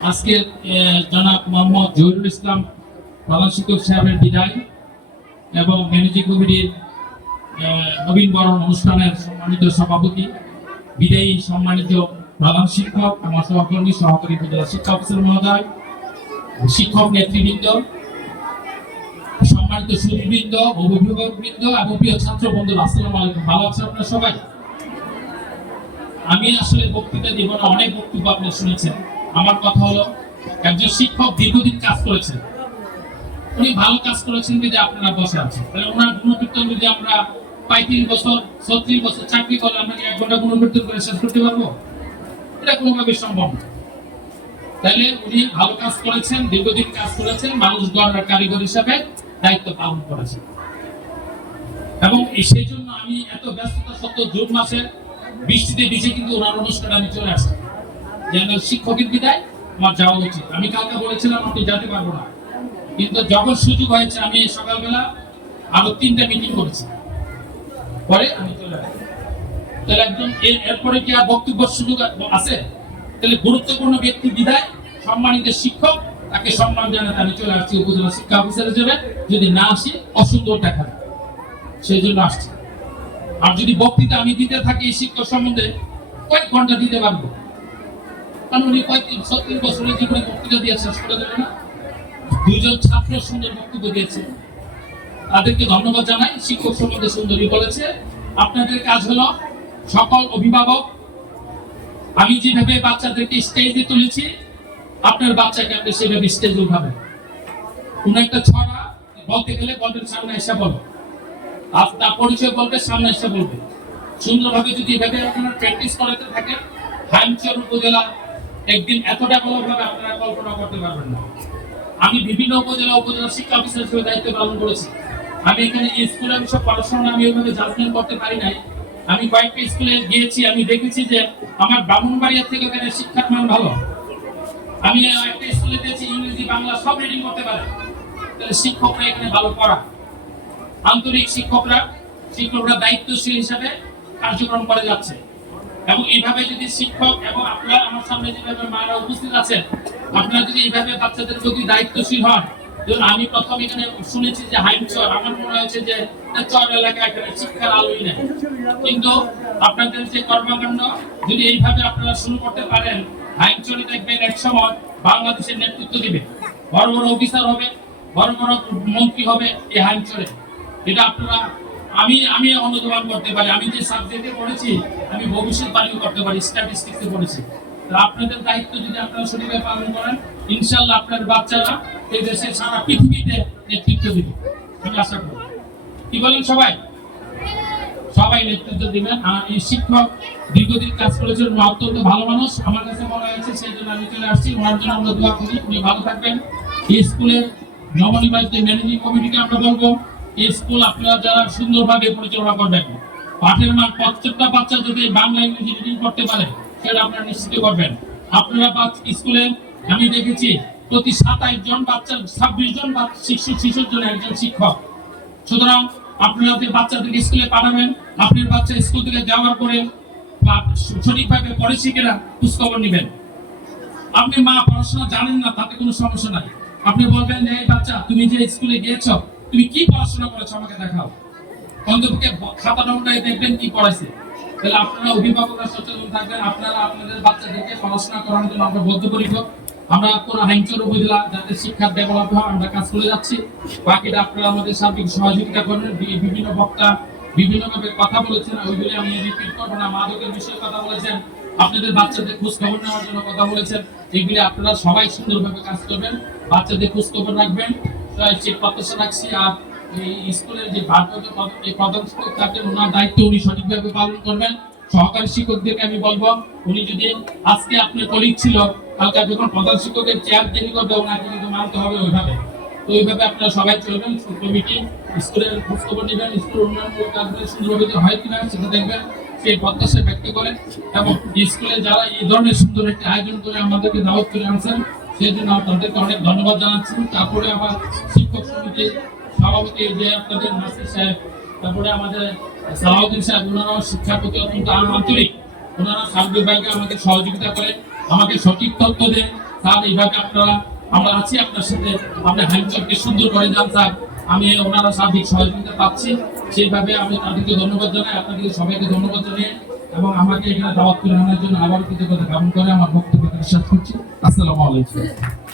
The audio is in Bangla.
আজকে জনাব মোহাম্মদ জহিরুল ইসলাম প্রধান শিক্ষক সাহেবের বিদায় এবং ম্যানেজিং কমিটির নবীন বরণ অনুষ্ঠানের সম্মানিত সভাপতি, বিদায়ী সম্মানিত প্রধান শিক্ষক, আমার সহকর্মী, সহকারী উপজেলা শিক্ষা অফিসার মহোদয়, শিক্ষক নেতৃবৃন্দ, সম্মানিত সুধীবৃন্দ, অভিভাবকবৃন্দ এবং প্রিয় ছাত্র বন্ধুরা, আসসালামু আলাইকুম। ভালো আছেন আপনারা সবাই? আমি আসলে বক্তৃতা দিব না, অনেক বক্তব্য আপনি শুনেছেন। আমার কথা হলো, একজন শিক্ষক দীর্ঘদিন কাজ করেছেন, উনি ভালো কাজ করেছেন যদি আপনারা বসে আছেন, তাহলে ওনার গুণকীর্তন যদি আমরা 35 বছর 36 বছর চাকরি করে আমরা 1 ঘন্টা গুণকীর্তন করে শেষ করতে পারবো? এটা কোনোভাবে সম্ভব না। তাহলে উনি ভালো কাজ করেছেন, দীর্ঘদিন কাজ করেছেন, মানুষ গড়ার কারিগর হিসাবে দায়িত্ব পালন করেছেন। এবং সেই জন্য আমি এত ব্যস্ততা সত্ত্বেও জুন মাসে বৃষ্টিতে ভিজে কিন্তু ওনার অনুষ্ঠানে আমি চলে আসছি। যেন শিক্ষকের বিদায় আমার যাওয়া উচিত। আমি কালকে বলেছিলাম আপনি যেতে পারবো না, কিন্তু যখন সুযোগ হয়েছে আমি সকালবেলা আরো 3টা মিটিং করেছি, পরে আমি চলে আসি। তাহলে একদম এরপরে কি আর বক্তব্য সুযোগ আছে? তাহলে গুরুত্বপূর্ণ ব্যক্তি বিদায়, সম্মানিত শিক্ষক, তাকে সম্মান জানাতে আমি চলে আসছি উপজেলা শিক্ষা অফিসার হিসেবে। যদি না আসি অসুন্দর দেখা যায়, সেই জন্য আসছি। আর যদি বক্তৃতা আমি দিতে থাকি শিক্ষক সম্বন্ধে, কয়েক ঘন্টা দিতে পারবো, কারণ উনি 35-36 বছরের জীবনে বক্তৃতা দিয়ে শেষ করে দেবে না। 2জন ছাত্র সুন্দর বক্তব্য দিয়েছে, তাদেরকে ধন্যবাদ জানাই। শিক্ষক সম্বন্ধে সুন্দরী বলেছে। আপনাদের কাজ হলো, সকল অভিভাবক, আমি যেভাবে বাচ্চাদেরকে স্টেজে তুলেছি, আপনার বাচ্চাকে আপনি সেভাবে স্টেজে উঠাবেন। কোন একটা ছড়া বলতে গেলে বলবেন সামনে এসে বলো, আপনার পরিচয় বলবে, সামনে এসে বলবে। সুন্দরভাবে যদি এভাবে আপনারা প্র্যাকটিস করাতে থাকেন, হাইমচর উপজেলা একদিন এতটা ভালো হবে আপনারা কল্পনা করতে পারবেন না। আমি বিভিন্ন উপজেলা শিক্ষা অফিসার হিসেবে দায়িত্ব পালন করেছি। আমি এখানে স্কুলে আমি সব পড়াশোনা আমি ওইভাবে জাজমেন্ট করতে পারি নাই। আমি কয়েকটা স্কুলে গিয়েছি, আমি দেখেছি যে আমার ব্রাহ্মণবাড়িয়া থেকে এখানে শিক্ষার মান ভালো। আমি একটা স্কুলে দিয়েছি ইংরেজি বাংলা সব রিডিং করতে পারে। তাহলে শিক্ষকরা এখানে ভালো পড়া, আন্তরিক শিক্ষকরা দায়িত্বশীল হিসাবে কার্যক্রম করে যাচ্ছে। এবং এইভাবে যদি শিক্ষক এবং আপনারা আমার সামনে যেভাবে মারা উপস্থিত আছেন, আপনারা যদি এইভাবে বাচ্চাদের প্রতি দায়িত্বশীল হন। যেমন আমি প্রথম এখানে শুনেছি যে হাইমচর, আমার মনে হয়েছে যে চর এলাকা, এখানে শিক্ষার আলোই নেই। কিন্তু আপনাদের যে কর্মকাণ্ড যদি এইভাবে আপনারা শুরু করতে পারেন, হাইমচরে দেখবেন এক সময় বাংলাদেশের নেতৃত্ব দিবে, বড় বড় অফিসার হবে, বড় বড় মন্ত্রী হবে এই হাইমচরে। এটা আপনারা আমি অনুধাবন করতে পারি। আমি যে সাবজেক্টে পড়েছি, আমি ভবিষ্যৎবাণী করতে পারি, স্ট্যাটিস্টিক্সে পড়েছি। আপনাদের দায়িত্ব যদি আপনারা সঠিকভাবে পালন করেন, ইনশাআল্লাহ আপনার বাচ্চারা এই দেশে সারা পৃথিবীতে নেতৃত্ব দিবে, আমি আশা করি। কি বলেন সবাই? সবাই নেতৃত্ব দিবেন। আর এই শিক্ষক দীর্ঘদিন কাজ করেছেন, অত্যন্ত ভালো মানুষ, আমার কাছে মনে হয়েছে, সেই জন্য আমি চলে আসছি। ওনার জন্য আমরা দোয়া করি, উনি ভালো থাকবেন। এই স্কুলের নবনির্বাচিত ম্যানেজিং কমিটিকে আমরা বলবো, এই স্কুল আপনারা যারা সুন্দরভাবে পরিচালনা করবেন, পাঠের মান প্রত্যেকটা বাচ্চা যদি বাংলা ইংরেজি রিডিং করতে পারে সেটা আপনারা নিশ্চিত করবেন। আপনারা স্কুলে আমি দেখেছি প্রতি 27 জন বাচ্চা 26 জন শিশুর জন্য একজন শিক্ষক। সুতরাং আপনারা যে বাচ্চাদেরকে স্কুলে পাঠাবেন, আপনার বাচ্চা স্কুল থেকে যাওয়ার পরে সঠিকভাবে পড়েছে কিনা খোঁজখবর নেবেন। আপনি মা পড়াশোনা জানেন না, তাতে কোনো সমস্যা নাই। আপনি বলবেন যে এই বাচ্চা, তুমি যে স্কুলে গিয়েছো, তুমি কি পড়াশোনা করেছো আমাকে দেখাও। অন্তপক্ষে খাতা নম্বরটাই দেখবেন কি পড়াইছে। তাহলে আপনারা অভিভাবকরা সচেতন থাকবেন। আপনারা আপনাদের বাচ্চাদেরকে পড়াশোনা করানোর জন্য আমরা বদ্ধপরিকর। আমরা পুরো হাইমচর উপজেলা যাতে শিক্ষা ডেভেলপ হয় আমরা কাজ করে যাচ্ছি। বাকিটা আপনারা আমাদের সার্বিক সহযোগিতা করবেন। বিভিন্ন বক্তা বিভিন্নভাবে কথা বলেছেন, ওইগুলি আমি রিপিট করবো না। মাদকের বিষয়ে কথা বলেছেন, আপনাদের বাচ্চাদের খোঁজ খবর নেওয়ার জন্য কথা বলেছেন। এইগুলি আপনারা সবাই সুন্দরভাবে কাজ করবেন, বাচ্চাদের খোঁজ খবর রাখবেন, সেই প্রত্যাশা রাখছি। আর এই স্কুলের যে ভারপ্রাপ্ত প্রধান শিক্ষক থাকবেন, ওনার দায়িত্ব উনি সঠিকভাবে পালন করবেন। সহকারী শিক্ষকদেরকে আমি বলবো, উনি যদি আজকে আপনার কলিগ ছিল, কালকে যখন প্রধান শিক্ষকের চেয়ার তৈরি করবে, ওনাকে কিন্তু মানতে হবে ওইভাবে। তো ওইভাবে আপনারা সবাই চলবেন। কমিটি স্কুলের খোঁজখবর নেবেন, স্কুল উন্নয়নমূলক কাজগুলো সুন্দরভাবে হয় কিনা সেটা দেখবেন, সেই প্রত্যাশা ব্যক্ত করেন। এবং স্কুলে যারা এই ধরনের সুন্দর একটি আয়োজন করে আমাদেরকে দাওয়াত করে আনছেন, সেই জন্য আপনাদেরকে অনেক ধন্যবাদ জানাচ্ছি। তারপরে আমার শিক্ষক সমিতির সভাপতি যে আপনাদের নাসির সাহেব, তারপরে আমাদের সালাউদ্দিন সাহেব, ওনারাও শিক্ষার প্রতি অত্যন্ত আন্তরিক। ওনারা সার্বিকভাবে আমাকে সহযোগিতা করেন, আমাকে সঠিক তথ্য দেন, স্যার এইভাবে আপনারা আমরা আছি আপনার সাথে, আপনি হ্যান্ডচককে সুন্দর করে যান স্যার। আমি ওনারা সার্বিক সহযোগিতা পাচ্ছি, সেইভাবে আমি তাদেরকে ধন্যবাদ জানাই, আপনাকে সবাইকে ধন্যবাদ জানাই এবং আমাকে এখানে দাওয়াত করে আনার জন্য আবার কৃতজ্ঞতা জ্ঞাপন করে আমার বক্তব্য শেষ করছি। আসসালামু আলাইকুম।